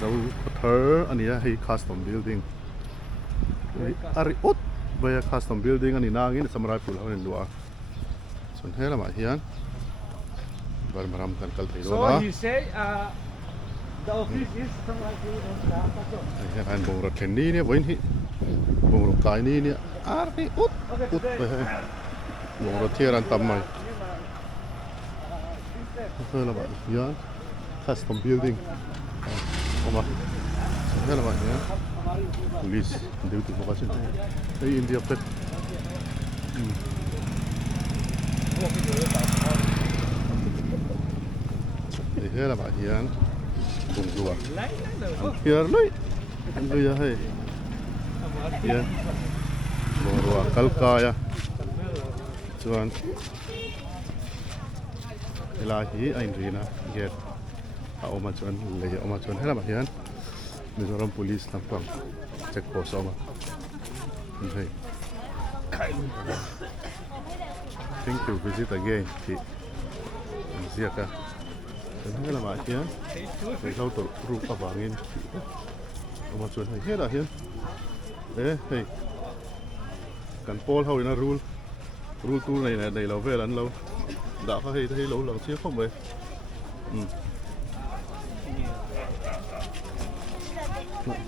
Sau thở anh ấy hay custom building ari út bây custom building anh ấy nàng in samurai full hơn lúa xuân thế là mà hiền và mà làm cần thấy đó So he say the office is samurai full. anh bông rot thèn ní nè với ní bông rot cái ní nè ari út út bây bông rot thiệt anh tầm mày thế là bạn hiền custom building mà thế là bạn hiền police duty mo kasi ay India pet thế là bạn hiền cùng rùa hiền lưỡi lưỡi hay hiền cùng rùa kalkaya chuan là hi anh rina get oma chuan lấy oma chuan thế là bạn hiền Mizoram Police nampang check post oma. Okay. Thank you. Visit again. Siaka. Thế là bạn hiền. Để sau tổ rụp vào vàng oma chuan hay hết à hiền. Ê, hey. Cần Paul hầu na rule tu này đầy lâu về lắm lâu. Đã có hay thấy lâu lâu chiếc không vậy?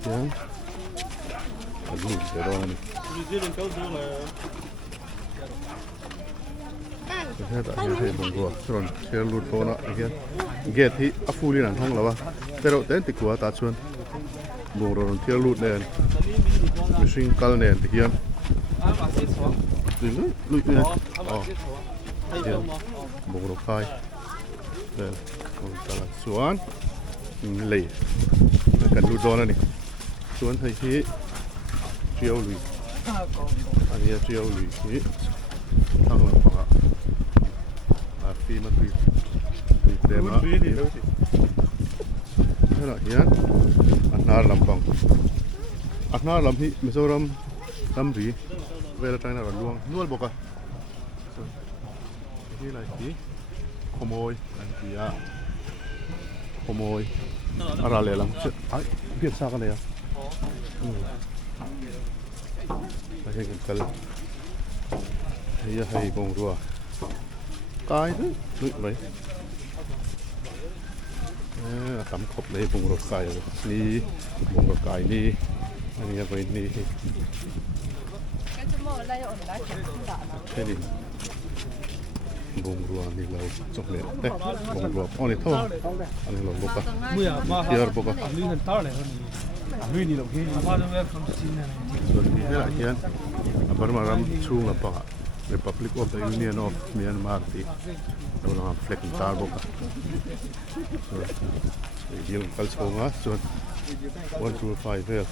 Hiền. Aduh, terong ni. Saya tak ada bungkus. Cuman saya lupa nak again. Gate hi afuli nan thong lawa. Pero ten ti kuwa ta chuan. Bungron tiar lut nen. Machine kal nen ti hian. Lui nen. Oh. Hian. Bungro khai. Then kala chuan. Lei. Kan lut don ni. Chuan thai hi triêu lùi anh ấy triêu lùi thì thằng là khoảng phi mất phi đem á thế là hiền anh na làm bằng anh na làm hi Mizoram làm gì về là trai nào luôn nuôi bọc à cái này gì khô môi anh chị à khô môi ra lẹ lắm chứ ai biết sao cái này à hay cái hay bông rùa cái thứ lụi vậy tắm khop lấy bông rùa cài ni bông rùa cài ni anh em vậy ni thế đi bông rùa ni lâu chọc lẹ đấy bông rùa on này thôi anh em làm bốc à tiar bốc à Lui ni lo ke ni ma lo from China thế là hiền baru malam chung apa Republic of the Union of Myanmar ti orang flag tar boka deal kalsonga so 125 vel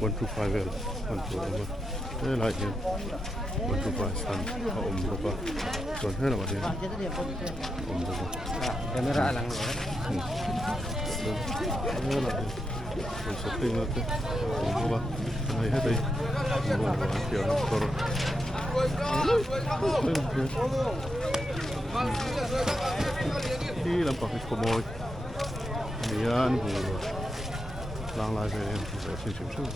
125 vel 125 thế là hiền 125 san boka so thế là gì boka camera lang thế là mình sẽ tin là thế boka này hết đi kiểu nó to đi làm bằng cái mồi miền lang lại về sẽ xin chúc chúc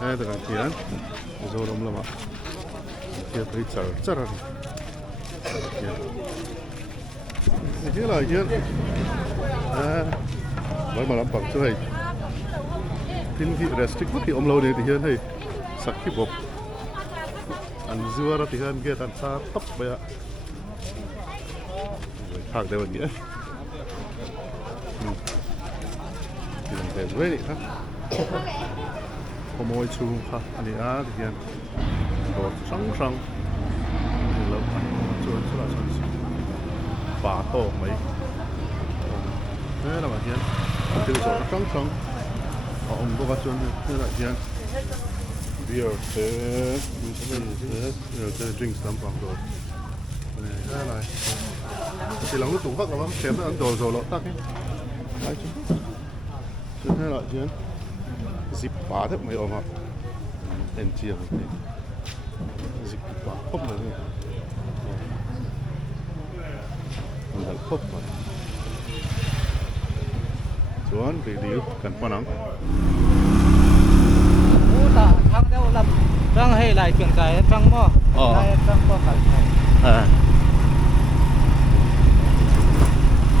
đây là cái tiền rồi đông lắm ạ kia thấy chở rồi thế là chuyện mới mà làm bằng chỗ này tin khi restrict bất kỳ ông lâu này thì hiện hay sắc khi bọc ăn dưa ra thì hiện kia ăn xa tóc bây ạ hàng đây là nghĩa thì làm thế với đấy có môi chung ha anh ấy thì hiện rồi sáng lâu chuột chuột là chuột phá tổ mấy thế là mà hiện từ chỗ sáng ông có bắt chuột thế là hiện beer thế drinks làm bằng rồi này thế này thì lòng nước tủ hắc là bác chém nó đồ rồi lọt tắc ấy đấy chứ thế là chuyện dịp phá thế mấy ông ạ tên chia này dịp phá không là gì ครบหมดส่วนรีดิวกันปะนัง Ủa ta thằng đâu làm răng hay lại chuyện cái răng mò lại răng mò phải này อ่า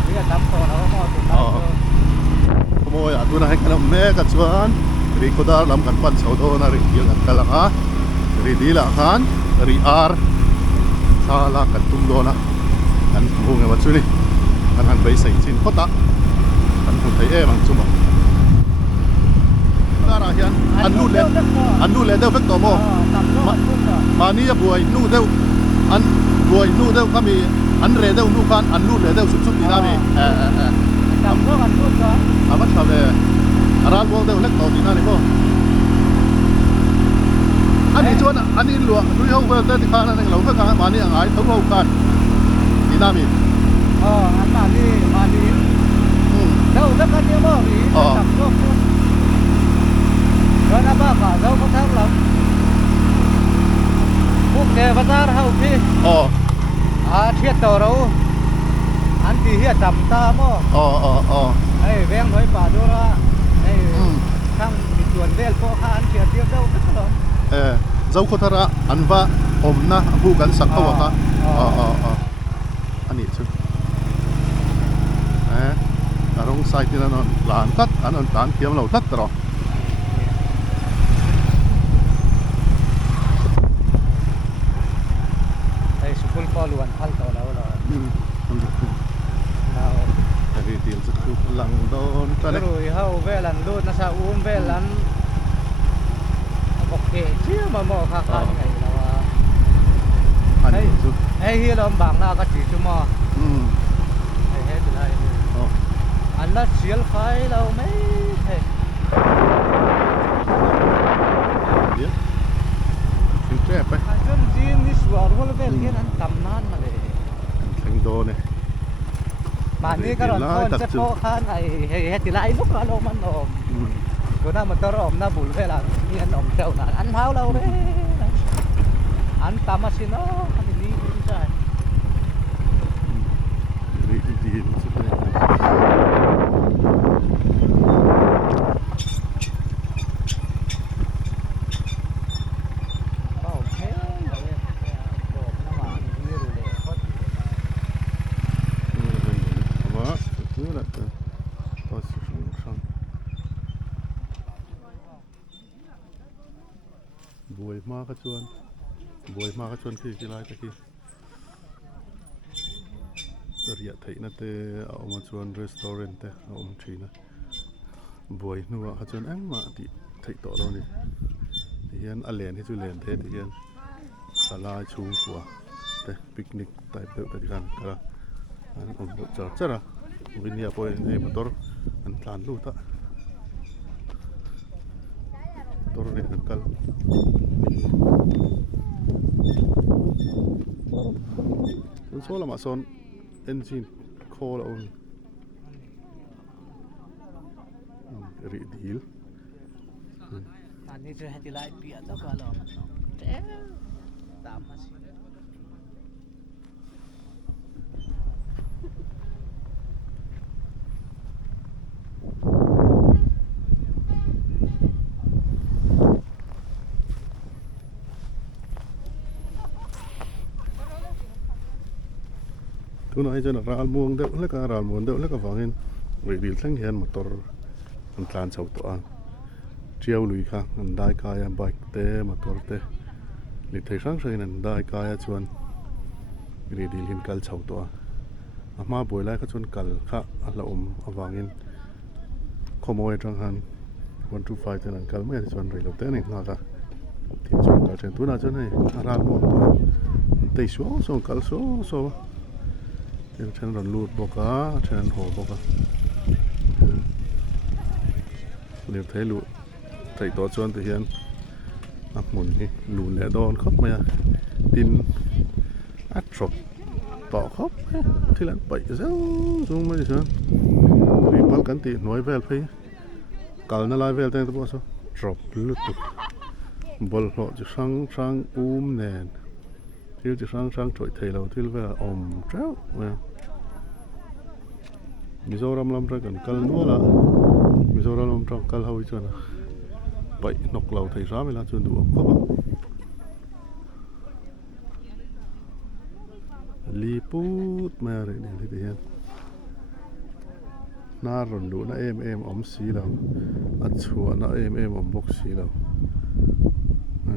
bây giờ tắm to nó mò tụi nó ขโมยตัวนั้นให้กันแม่กันส่วนรีโคดาลำกันปั้นเสาโตนะรีเดียกันกันละฮะรีดีละคันรีอาร์ซาลากันตุ้มโดนะกันหูไงวัดช่วยนี่กันหันไปใส่สินโคตะกันหุ่นไทยมันจุ่มน่ารักยันอันนู่นเลยอันนู่นเลยเด้อเฟกตัวโม tắm nó cũng được มานี่บวยนู่นเด้ออันบวยนู่นเด้อก็มีอันเรเด้อนู่นกันอันนู่นเลยเด้อสุดๆนี่นะมีtắm nó ăn luôn đó อามัดชาวเลยร้านวงเดียวเล็กต่อดีน่านี่พ่ออันนี้ชวนอันนี้หลวงดูเขาเวลเต้ที่ข้างนั่นเองเราเพิ่งมานี่อะไรทั้งเรากันดีน่ามี ăn mà đi đâu rất là nhiều mò đi tắm nó cũng rồi nó ba cả đâu có thắng lắm quốc đề bắt ra hậu phi อ๋อ thiết tàu đâu ăn thì hiện tắm ta mò อ๋ออ๋ออ๋อ ấy ven với bà đó là ấy thằng chuẩn ven có khá ăn thiệt tiếp đâu rất là เจ้าโคตระอันว่าผมนะผู้กันสักตัวค่ะอ๋ออ๋ออ๋ออันนี้ชุดอารมณ์ใส่ที่นั่นหลานตัดอันนั้นหลานเทียมเราตัดตลอด ấy school có luôn hal tàu đâu rồi nào แต่ที่เดียวจะคือพลังโดนก็ได้ rồi hao về lần luôn nó sao uống về lần bọc kệ chứ mà mò khá khá như này là อันนี้ชุด ấy hi là bảng là cái chỉ cho mò อืม ấy hết từ đây อ๋อ anh nó xuyên phái đâu mấy thế เดี๋ยวถึงแก้ไป anh chân riêng đi xuống luôn về liền anh cầm nan mà để แข่งโดนเนี่ย mà đi cái đoạn con chất khó khăn này hết thì lại lúc nó đâu mà nó อืม bữa nào mà tao ôm nó bùn về là đi ăn ôm trâu là ăn tháo đâu đấy ăn tắm mà xin nó ăn đi đi chạy ดีดีสุดเลย bảo thế mà lên ôm nó mà đi rồi để khuất ว่าคือละต่อสิช่างบวยมากก็ชวนบวยมากก็ชวนคือกีฬาตะกี้เรียกไทยนะเตะเอามาชวนรีสอร์ทเตะเอามาทีนะบวยนัวก็ชวนเอ็งมาที่ไทยต่อเรานี่ที่เห็นอเลนที่จุเลนเทที่เห็นศาลาชูกว่าเตะปิกนิกไต่เปิดกันก็อันผมจะเจอละวินยาพอยในมอเตอร์อันทานลูกตะตัวนี้นักกัลส่วนโซลามาซอนเอนจินโคลอนรีดิล ăn đi rồi thì lại bịa nó cả lắm thế tắm mà xin ทุนไอจะนักราลมวงเดวแล้วก็ราลมวงเดวแล้วก็ฟังเห็นรีดิลทั้งเห็นมอเตอร์อันทานเสาตัวเจียวลุยค่ะอันได้กายไบค์เตะมอเตอร์เตะลิทธิสังเสนันได้กายชวนรีดิลหินกัลเสาตัวมาบ่อยไล่ก็ชวนกัลค่ะละอมฟังเห็นขโมยจังหันวันทูไฟจะนั่งกัลไม่ได้ชวนรีเราเตะนี่นะคะที่ชวนกัลเช่นตัวน่าจะให้ราลมวงตัวเตะชัวส่งกัลโซ่เดี๋ยวฉันรอนลูดบอกอ่ะฉันโหบอกอ่ะเดี๋ยวไทยลูไทยตัวชวนตัวเฮียนหมุนนี่ลูนแล้วโดนครับมาดินอัดศพต่อครับที่หลังไปเจ้าสูงมาดิฉันรีบกันตีหน่วยเวลไปกัลน่าไล่เวลแต่งตัวซะศพลุดตุบอลหัวจะช่างแนนที่จะช่างถอยไทยเราที่เวลาอมเจ้าเนี่ย มิโซรัมลำรักกันกัลนัวละมิโซรัมลำรักกัลเฮาอีจวนไปนกเหล่าไทยร้าเวลาจนดูก็บ้างลีปูดมาเลยเนี่ยที่เห็นน่ารนดูน่าเอ็มอมสีเราอัดชัวน่าเอ็มอมบกสีเรา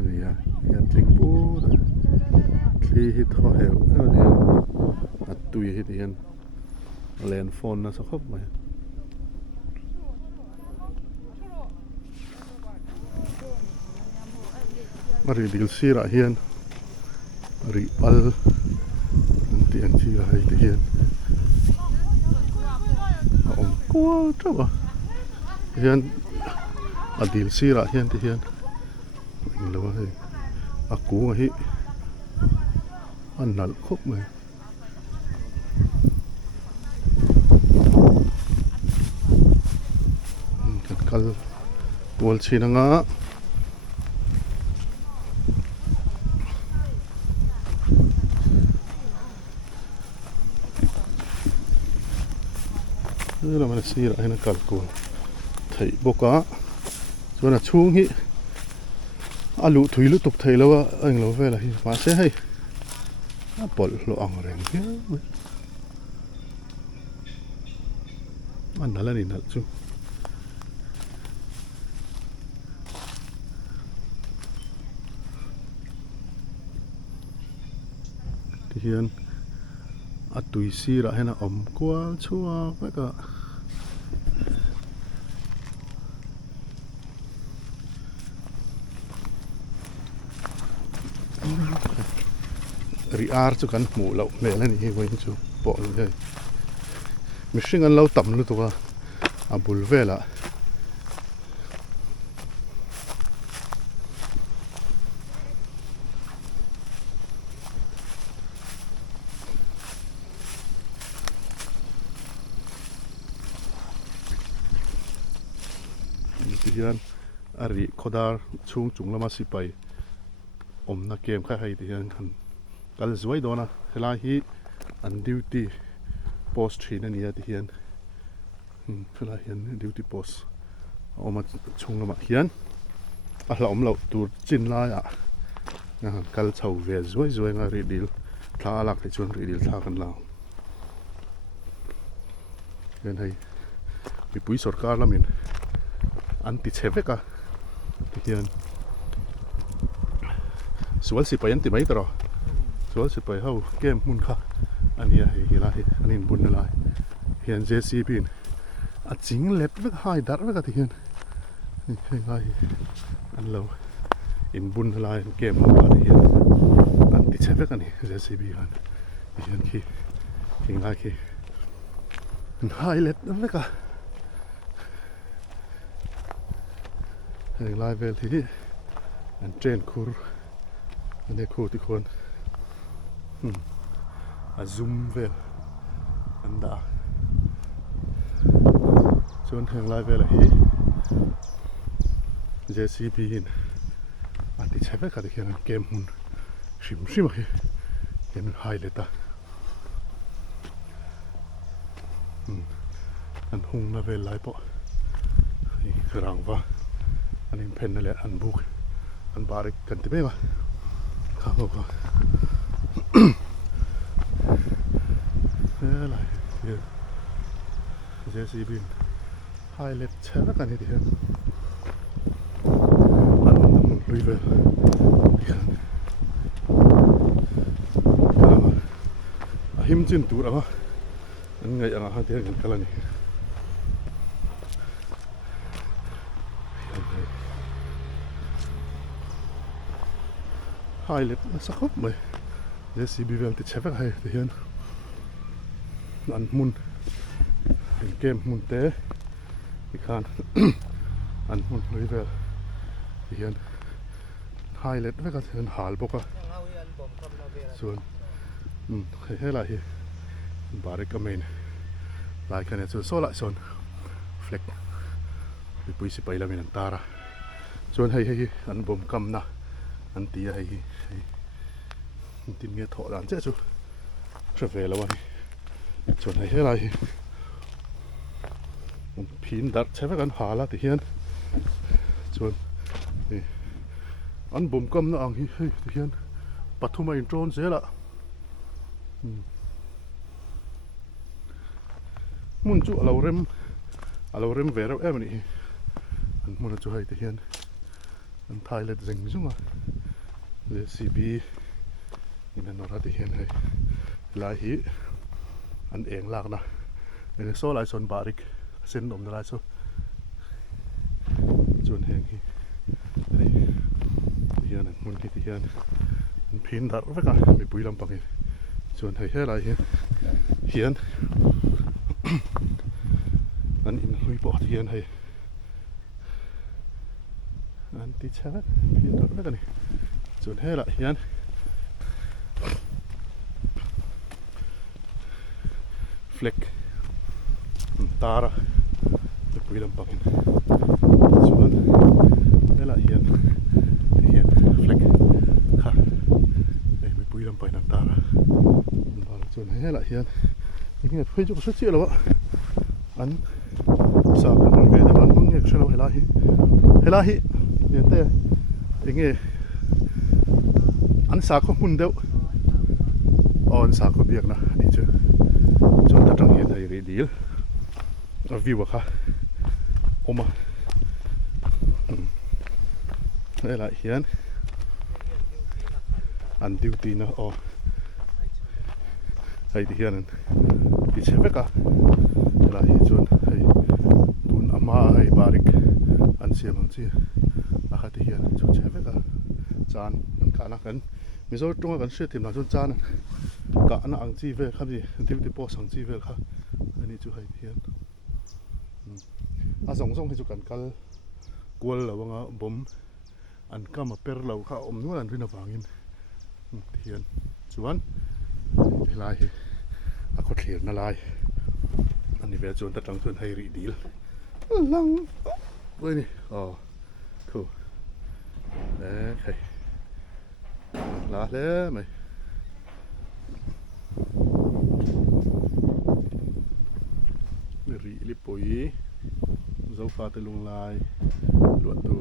นี่ฮะเห็นจริงปูดที่ฮิตเขาเหวนี่อัดตุยฮิตเห็นเลนโฟนนะสักครบไหมมารีดิลซีระเฮียนรีอัลนั่นที่อันที่อะไรที่เฮียนกัวจ้าบ่เฮียนอดิลซีระเฮียนที่เฮียนอิงแล้วว่าเฮ้ยอากูไงฮิอันนั้นครบไหมกันตัวชีนังอ่ะเรามาซีระให้นักการกูไทยบกะส่วนช่วงนี้อาลุถุยลุตกไทยแล้วว่าเอ็งเราเวลาที่มาเสียให้ปอดเราอ่างแรงเยอะอันนั้นละนี่นั่นจู่ที่เห็นอัดตุยซีระให้นะอมกวาลชัวไปก็รีอาร์จุกันหมูเราเมื่อนี่ไว้จู่ปอเลยมิชิงันเราต่ำรู้ตัวอาบุลเวล่ะที่เห็นอาริโคดาร์ช่วงจุงละมาสิไปอมนักเกมแค่ให้ที่เห็นกันกัลสวยโดนะเวลาที่อันดิวตี้โพสต์ที่นั่นนี่ที่เห็นเวลาเห็นดิวตี้โพสต์เอามาช่วงละมาเห็นเราอมเราตัวจินไล่อะนะครับกัลเช่าเวสวยงารีดิลท่าหลักที่ชวนรีดิลท่ากันเราเห็นให้มีปุ๋ยสดการละมินอันติดเชฟกะที่เห็นสวนสิไปยันติไม่ตรอสวนสิไปเข้าเกมมุนค่ะอันนี้เห็นอะไรอันนี้บุญอะไรเห็นเจซีบินอัดจริงเล็บเวกหายดัดเวกที่เห็นนี่เห็นอะไรอันเราอินบุญอะไรเกมมุนที่เห็นอันติดเชฟกันนี่เจซีบีกันที่เห็นขี้เห็นอะไรขี้หายเล็บเวกอะเห็นอะไรเวลที่อันเจนคูร์อันนี้คูที่คนอาซุมเวลอันดาส่วนเห็นอะไรเวลที่เจซีบีนอันที่ใช้เวลาที่เห็นเกมหุ่นชิมมาเห็นไฮเลยตาอันหุ่นละเวลไลปะนี่คือรังว่าอันนี้เพนนั่นแหละอันบุกอันบาริกกันที่ไม่มาข้าวก็อะไรเจซีบินไฮเล็ตเช่นกันนี่ดิฮะอันนั้นมันลุยเวลหิมจินตัวอ่ะอันไงอย่างอ่ะเดี๋ยวกันกันนี่ไฮเล็ตสักครบไหมเจซีบีเวลติดเชฟให้ที่เห็นอันมุนเกมมุนเตะอีกครั้งอันมุนลุยเวลที่เห็นไฮเล็ตไม่ก็เห็นหาลบกะส่วนให้ไรบาริกามินหลายคะแนนส่วนโซล่าส่วนเฟล็กไปปุยสิไปแล้วมีนันตาระส่วนให้อันบ่มกำนะอันตีให้ตินเงี้ยถอดอันเจ้าจูเทรเวลแล้ววะส่วนให้ไร พินดัดใช้ไว้กันหาละที่เฮียนส่วนนี่อันบ่มกำนะอังเฮ้ยที่เฮียนปัทุมาอินโทรนเสียละมุนจุเราเริ่มเวรเอานี่อันมุนจุให้ที่เฮียนอันไทยเล็ดเร่งจุมาเลซีบีนี่นั่นนอร์ที่เฮียนให้ลายฮีอันเองลากนะเนี่ยโซ่ลายส่วนบาริกเส้นนมลายโซ่จวนแหงฮีที่เฮียนมุนที่เฮียนมันพินดัดไว้กันมีปุ๋ยลำปังจวนให้แค่ลายเฮียนอันอินลุยปอดเฮียนให้อันติดเชื้อพินดัดไว้กันนี่จวนให้ละเฮียนเฟล็กตาระมีปุ๋ยลำปังจวนให้ละเฮียนเฟล็กค่ะมีปุ๋ยลำปังตาระจวนให้ละเฮียนยังไงเพื่อจะก็สุดเสียแล้ววะอันสาวคนเวทมันมึงเนี่ยช่วยเราเฮลาฮิเนี่ยแต่ยังไงอันสาวคนหุ่นเดียวอันสาวคนเบียกนะนี่เจ้าจนตั้งเห็นให้รีดีลวิวค่ะโอ้มานี่แหละเฮียนอันดิวตีนะไอ้ที่เฮียนั่นที่เชฟก็ลายจวนไอ้ตุนอามาไอ้บาริกอันเสียมังจีอาคาที่เฮียนจวนเชฟก็จานนั่นกันนะกันมิโซตรงกันเชื่อทีมหลังจวนจานกะน่าอังจีเวลครับดิที่ปอสังจีเวลครับอันนี้จู่ไอ้ที่เฮียนส่งให้จุกันกัลกวลแล้วว่าบ่มอันก็มาเปิดเราข้าอมนวลอันที่น่าฟังยินที่เฮียนจวนลายก็เขียนลายอันนี้เป็นส่วนตัดหลังส่วนไฮรีดีลหลังเว้ยนี่ถูกโอเคลาแล้วไหมรีลิปุยเจ้าฟ้าตะลุงลายลวดดู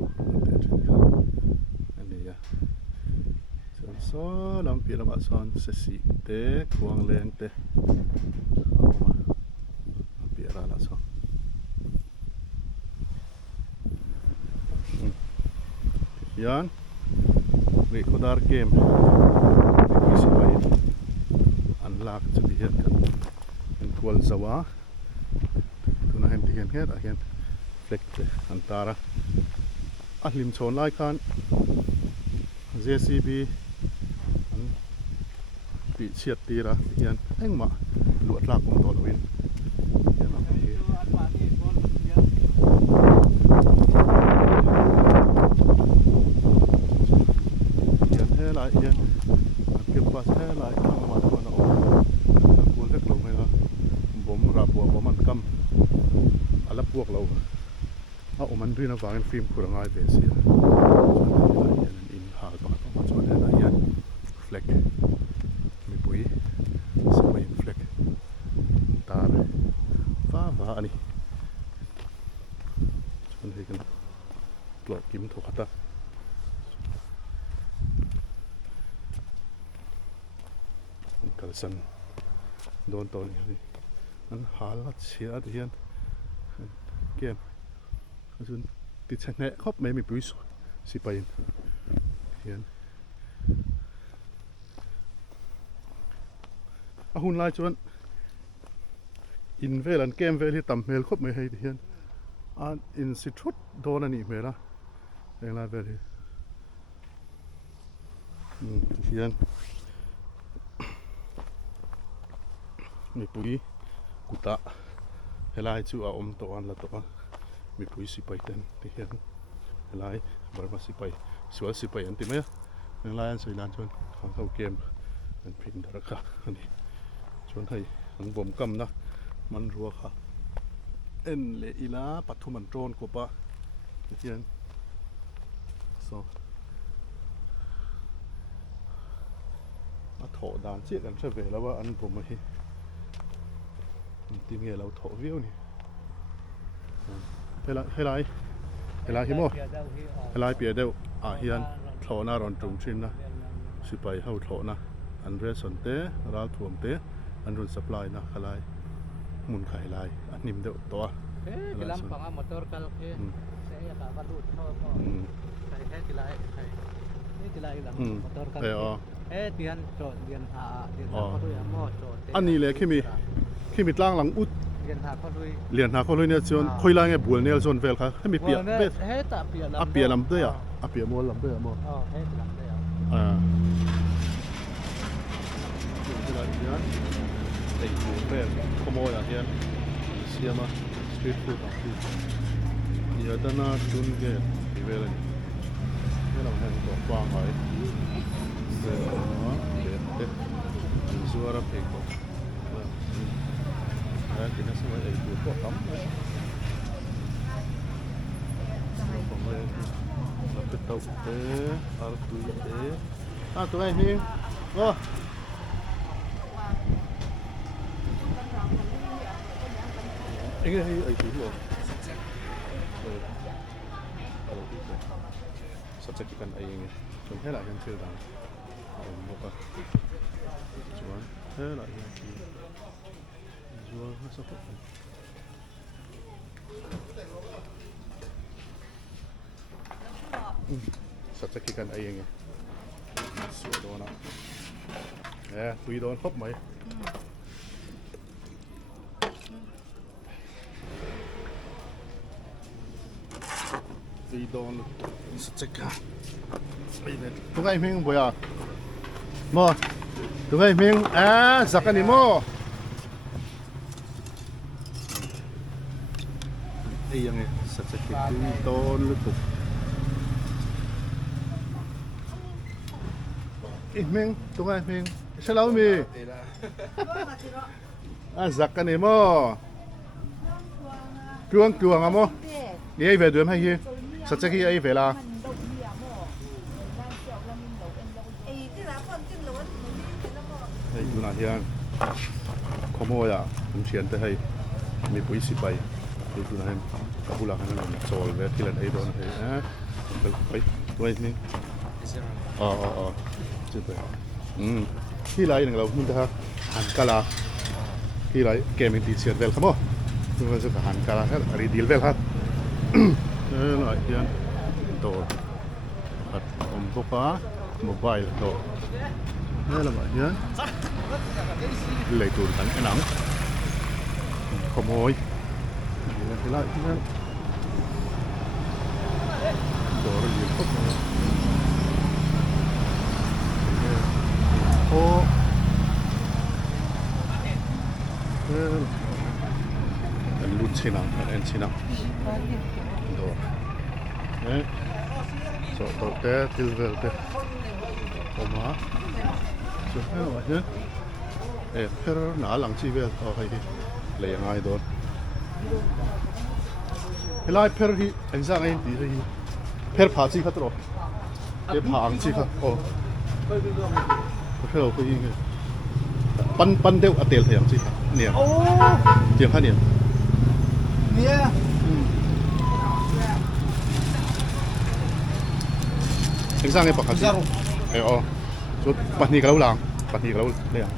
อันนี้ซ้อลำเปียลำบากซ้อนเสียเตะควงแรงเตะเอามาเปียระละซ้อนยันนี่ก็ดาร์เกมนี่สิไปอันลากจะดีเห็นกันเป็นควอลสวะตัวนั้นเห็นที่เห็นแค่เห็นเฟล็กอันตาระลิมโซนไล่คัน JCBปีเฉียดตีระเฮียนเอ็งมาหลวดลากของตัวเราเองเฮียนเอาไปเฮียนแท้หลายเฮียนเก็บปัสแท้หลายข้างมาตัวเราตะกูลเล็กลงให้เราบ่มราบัวบ่มันกำอะไรพวกเราเอามันด้วยนะฟังฟิล์มคุรง่ายเบสิเฮียนอินหาตัวมาจอดได้เฮียนเฟล็กมีปุ๋ยสมัยเฟล็กตาเลยฟ้าอันนี้ชวนให้กันปลอกกิมถูกขัดกระสันโดนตัวนี้นั่นหาลัดเชียร์ที่ยันเกมจนติดชนะครบไม่มีปุ๋ยสิไปยันหุ่นลายจวนอินเวลันเกมเวลี่ต่ำเมลครบไม่ให้ที่ยันอินสิทุดโดนอันนี้เมล่ะเองลายเวลี่ที่ยันมีปุ๋ยกุตะเฮลายจูอาอมตัวอันละตัวมีปุ๋ยสิไปเต็นที่เห็นเฮลายบริมาสิไปสวนสิไปอันที่ไหมเฮลายอันสวยลานชวนของเขาเกมเป็นพินดารักะอันนี้ชวนให้หังบ่มกำนะมันรัวค่ะเอ็นเลอีลาปัทุมันโจนกว่าที่เห็นมาโถดานเจี๊ยกันเฉยแล้วว่าอันผมไม่ทีเงี้ยเราโถวิวนี่ ให้ไรฮิโมให้ไรเปียเดียวเฮียนโถน่ารอนตรงชินนะสิไปเข้าโถนะอันเรสนเตราถ่วมเตอันรุนสปายนะขลายมุนไข่ลายอันนิมเดียวตัว kilam pang motor kalke saya ka kalut mo kay tilay ni tilay lang motor kalke tiyan to diyan ha ko doy mo to อันนี้เลยขี้มีตั้งหลังอุด diyan ha ko doy เหรียญหาเขาเลยเนี่ยจนคุยลายไงบัวเนี่ยจนเวลค่ะให้มีเปียเบ็ด ta pia lam เปียลำด้วยเปียมวลลำด้วยมั้ง lam de ที่ไหนเนี่ยไอ้บัวเบ็ดขโมยเฮียเสียมาสตรีทฟู้ดที่ยาดานาจุนเกตที่เวลาเนี่ยเราเห็นตัวกว้างไว้เดี๋ยวเด็ดซัวรับเองก็กินอะไรสักอย่างอยู่ก็ทำเลยผมเลยเราไปเตาเตะอาร์ตุยเตะตัวไอ้นี่ก็ไอ้ไอ้ตัว saksikan ayahnya. Cuma hela yang cerita. Bukan. Cuma hela yang jual masuk. Saksikan ayahnya. Sudah nak. Tui don hop mai. Tui don saksikan. Tụi anh mình bồi à? Mò. Tụi anh mình giặc anh đi mò. Đây yang này saksikan tui don lutuk. Mình tụi anh mình sao lâu mi? Giặc anh đi mò. Cuồng à mò. Đi về đuổi hay gì? Saksikan ai về là?อยู่นั่นเฮียขโมยผมเชียนไปให้มีปุ๋ยสิไปอยู่นั่นกับผู้หลักนั่นโซลเวทีละไอ้โดนให้ไปตัวนี้จุดไปที่ไรหนึ่งเราคุณจะหันกาลาที่ไรเกมอินดิเซียนเวลครับมั้งคุณจะหันกาลาครับรีดีลเวลครับหน่อยเฮียตัวผมพกว่าโมบายตัวนี่แหละเฮียเลยตูนกันไอ้หนังขโมยที่ไรที่นั่นโดนยืนปุ๊บโอ้เป็นลูกชินะเป็นชินะโดนโซ่ตัวเตะทิลเวลเตะออกมาช่วยให้หน่อยเนี่ยเพลหนาหลังชีเวลเอาไปเลยยังไงโดนเฮ้ยไล่เพลที่เอ็งสั่งไอ้ดีเลยเพลผ่าจีครับตัวเพลผ่าอังจีครับโอ้เพลก็ยิงปั้นเดียวอัดเตลเทียมจีครับเนี่ยเทียมข้าเนี่ยเอ็งสั่งไอ้ปากจีอ๋อชุดปัดนี่กับเราหลังปัดนี่กับเราเลยอ่ะ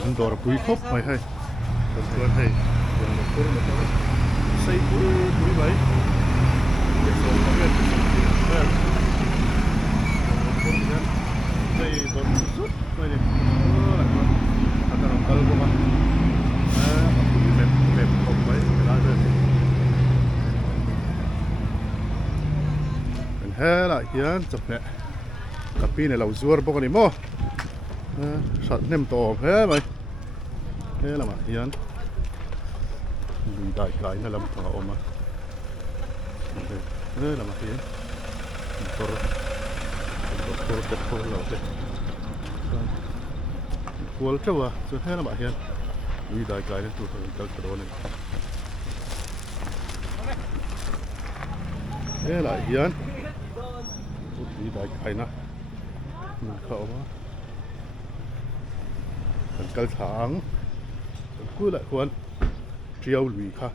มันโดนปุ๋ยครบไปให้ตัวให้ตัวมันตัวมันใส่ปุ๋ยไว้เด็กสองคนเนี่ยคนเนี่ยใส่ตัวสุดไปเลยอาจจะต้องกลับมาปุ๋ยแบบครบไว้เวลาเดินเป็นแห่ละเฮียนจบเนี่ยกับพี่เนี่ยเราซัวร์พวกนี้มั้งสัตว์เนิ่มโตเฮ้ยไหมเฮ้ยละมาเฮียนดูได้ไกลนั่นลำตัวออกมาเฮ้ยละมาเฮียนตัวเด็กตัวเราเด็กกลัวเจ้าว่ะจะเฮ้ยละมาเฮียนดูได้ไกลนั่นตัวเจ้ากระโดดเลยเฮ้ยละเฮียนดูได้ไกลนะเข้ามา กันกลางกูละควรเจียวลุยค่ะ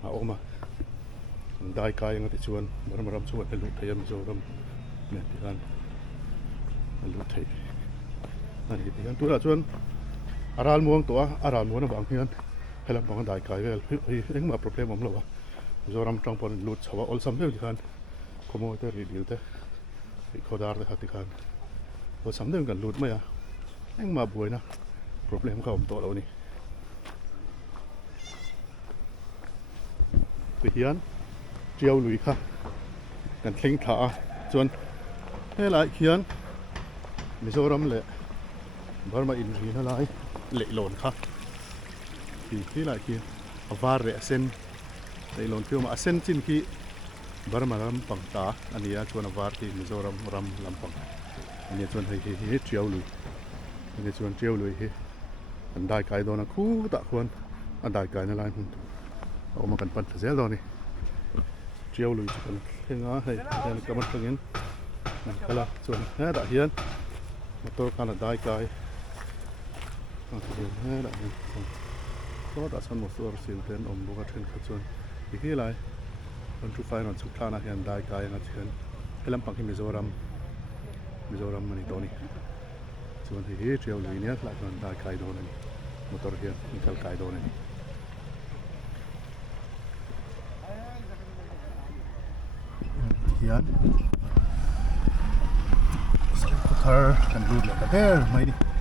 เอาออกมาได้กายยังติดชวนมารำชวนให้ลุกเทียมโซรำเนี่ยที่กันลุกเทียนั่นที่กันตัวละชวนอาราลม่วงตัวอาราลม่วงนะบางทีนั้นให้เราบอกกันได้กายเวลเอ็งมาโปรเฟมผมเลยวะโซรำจังปนลุดชาวอลซัมเดียวที่กันขโมยแต่รีดิวแต่เขาดาร์แต่ขัดที่กันพอซัมเดียวกันลุดไหมอ่ะเอ็งมาบวยนะโปรเฟมเขาผมตัวเรานี่ไปเฮียนเจียวลุยค่ะกันทิ้งขาจนให้หลายเขียนมิโซรัมเละบาร์มาอินรีนั่นไรเละหล่นค่ะที่หลายเขียนวาร์เละเส้นเละหล่นคือมาเส้นจินที่บาร์มาลำปังตาอันนี้ชวนวาร์ที่มิโซรัมรำลำปังอันนี้ชวนให้เจียวลุยอันนี้ชวนเจียวลุยอันได้ไกลโดนคู่ตะควรอันได้ไกลนั่นไรเอามากันปั่นเสียตอนนี้เจียวลุยกันเห็นไหมให้เห็นกับมันตรงนี้นั่นละส่วนแห่ด่าเฮียนมาตัวกันได้ไกลส่วนแห่ด่าเฮียนก็ด่าสันหมดตัวสิ่งเต้นอมบุกเทนขจรอีกที่ไรคนทุกฝ่ายนอนสุขทานะเฮียนได้ไกลนะเฮียนให้ลำปังที่มิโซรัมมันนี่ตัวนี้ส่วนที่เจียวลุยเนี่ยหลักมันได้ไกลโดนนี่มาตัวเฮียนมีไกลโดนนี่Yan. Saliputar kan dulu lah. There, mai di.